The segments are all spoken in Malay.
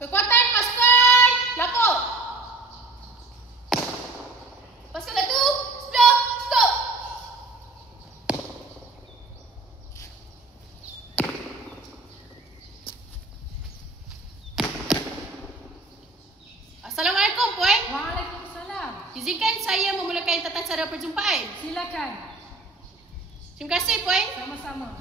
Kekuatan pasukan lapor. Pasukan 1, sudah, stop. Assalamualaikum, Puan. Waalaikumsalam. Izinkan saya memulakan tata cara perjumpaan. Silakan. Terima kasih, Puan. Sama-sama.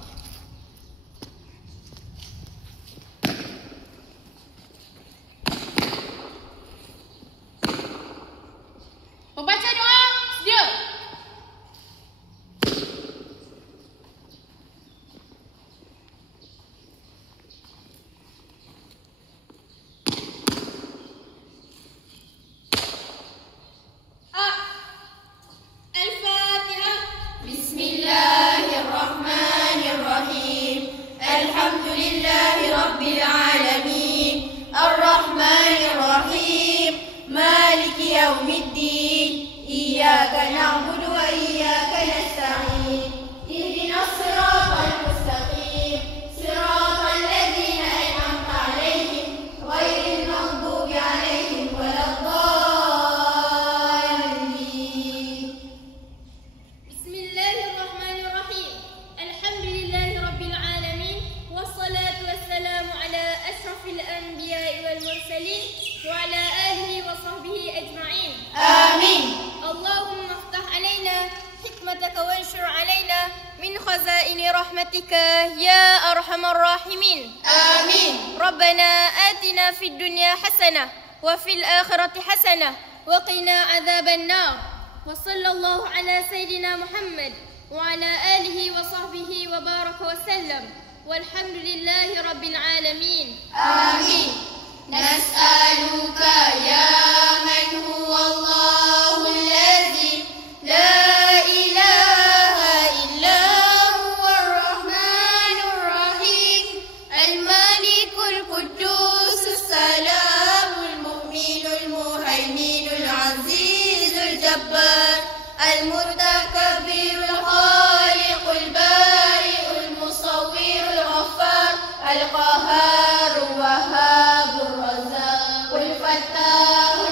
Pembaca doa, sedia. Al-Fatihah. Bismillahirrahmanirrahim. Alhamdulillahi rabbil alamin. Ar-Rahmanir-Rahim. Maliki yaumiddin. Iyyaka na'budu wa iyyaka nasta'in. Ihdinas siratal mustaqim. Siratal ladzina an'amta 'alaihim ghairil maghdubi 'alaihim waladdallin. Bismillahirrahmanirrahim. Alhamdulillahi rabbil alamin. Wassalatu wassalamu ala ashrafil anbiya'i wal mursalin wa ala alihi wa sahbihi ajma'in. Amin. Allahumma aftah alaina hikmataka wanshur alaina min khazaini rahmatika ya arhamar rahimin. Amin. Rabbana atina fid dunya hasanah wa fil akhirati hasanah wa qina adzaban nar. Wa sallallahu ala sayyidina Muhammad wa ala alihi wa sahbihi wa baraka wa sallam. Walhamdulillahi rabbil alamin. Amin. Nas'aluka ya man huwa Allahul ladzi la ilaha illa huwa ar-Rahmanur Rahim. Al-Malikul Quddus As-Salamul Mu'minul Muhaiminul Azizul Jabbar Al-Mutakabbirul Khaliqul Bari'ul Musawwirul Ghaffar Al-Qahharul Wahhabur Razzaqul Fattahul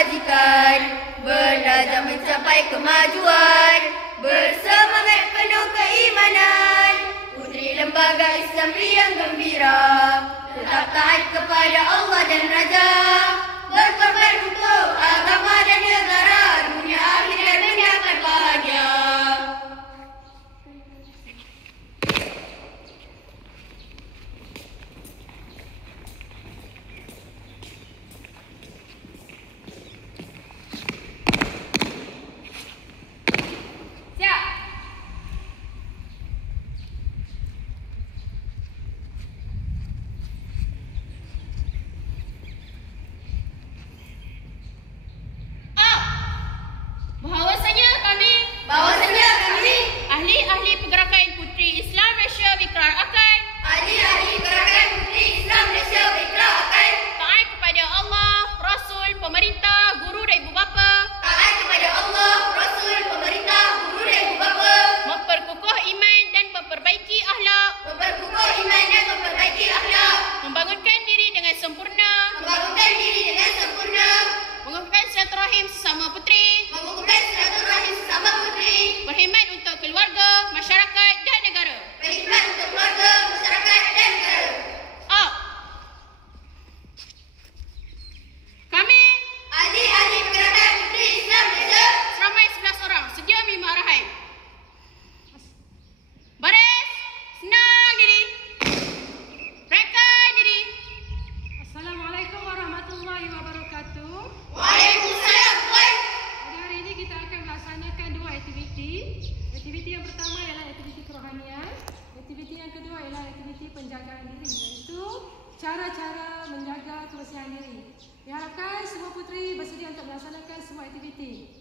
kebajikan, belajar mencapai kemajuan, bersemangat penuh keimanan. Puteri Lembaga Islam Riang Gembira, tetap taat kepada Allah dan Raja, berkorban untuk agama dan negara, dunia akhirat mendapat bahagia. Bahawasanya kami ahli-ahli pergerakan Puteri Islam Malaysia Wikra akan taat kepada Allah, Rasul, pemerintah, guru dan ibu bapa, memperkukuh iman dan memperbaiki akhlak, membangunkan diri dengan sempurna, mengukuhkan silaturahim sesama puteri, berkhidmat untuk keluarga, masyarakat dan negara. Kami Ahli-ahli pergerakan Puteri Islam Malaysia seramai 11 orang sedia menerima arahan. Baris, senang diri. Rekan diri. Assalamualaikum warahmatullahi wabarakatuh. Waalaikumsalam, Puan. Pada hari ini kita akan melaksanakan dua aktiviti. Aktiviti yang pertama ialah aktiviti kerohanian. Aktiviti yang kedua ialah aktiviti penjagaan diri, iaitu cara-cara menjaga kebersihan diri. Diharapkan semua puteri bersedia untuk melaksanakan semua aktiviti.